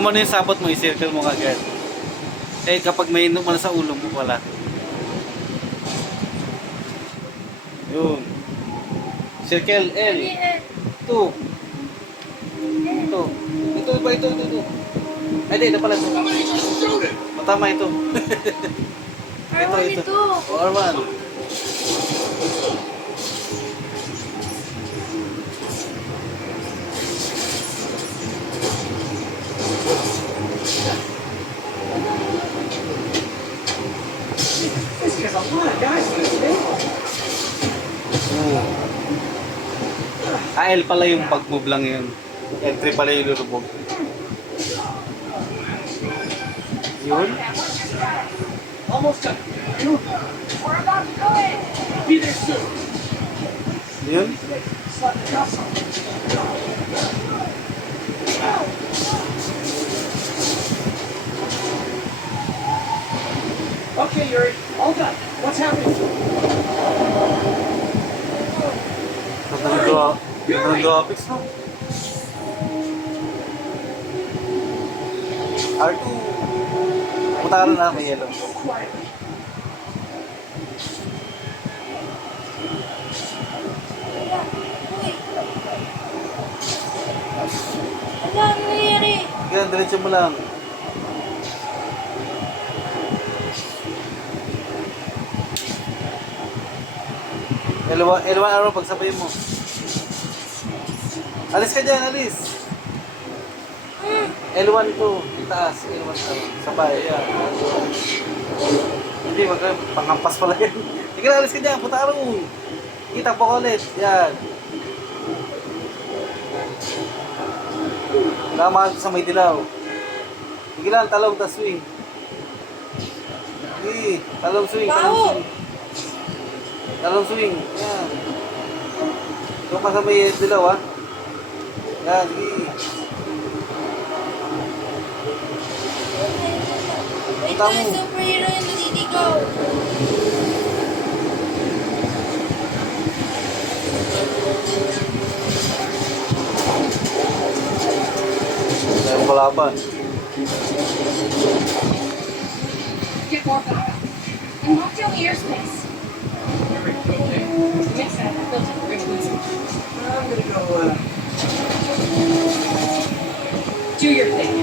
gumano yung sabot mo, i-circle mo kagad. Eh, kapag may mo na sa ulo mo, wala. Yun. Circle L. Ito. Ito. Ito ba? Ito. Ay, di, ito pala ito. Matama ito. Ito. R1. L pala yung pag-move lang yun. L3 pala yung lulubog. Yun. Almost done. We're about to go in. Be there soon. Yun. Okay, Yuri. All done. What's happening? Graphics, no? R2. Punta ka na kay Yellow. Quietly. Ano nangyayari? Kaya, diretso mo lang. L1 araw, pagsabay mo. Alis ka dyan, alis. L1 to, itaas, L1 araw. Sabay, yan. Hindi, panghampas pala yan. Sige na, alis ka dyan, punta araw. Kita po ulit, yan. Namahan ko sa may dilaw. Sige lang, talong, tas swing. Sige, talong swing. Talong swing, yan. Doon ka sa may dilaw, ha. Yan, sige. Ito yung superhero yung naliligaw. Tayong kalaban. Get more backup. And lock down the airspace. Yes, sir. They'll take the bridge easy. I'm gonna go, Do your thing.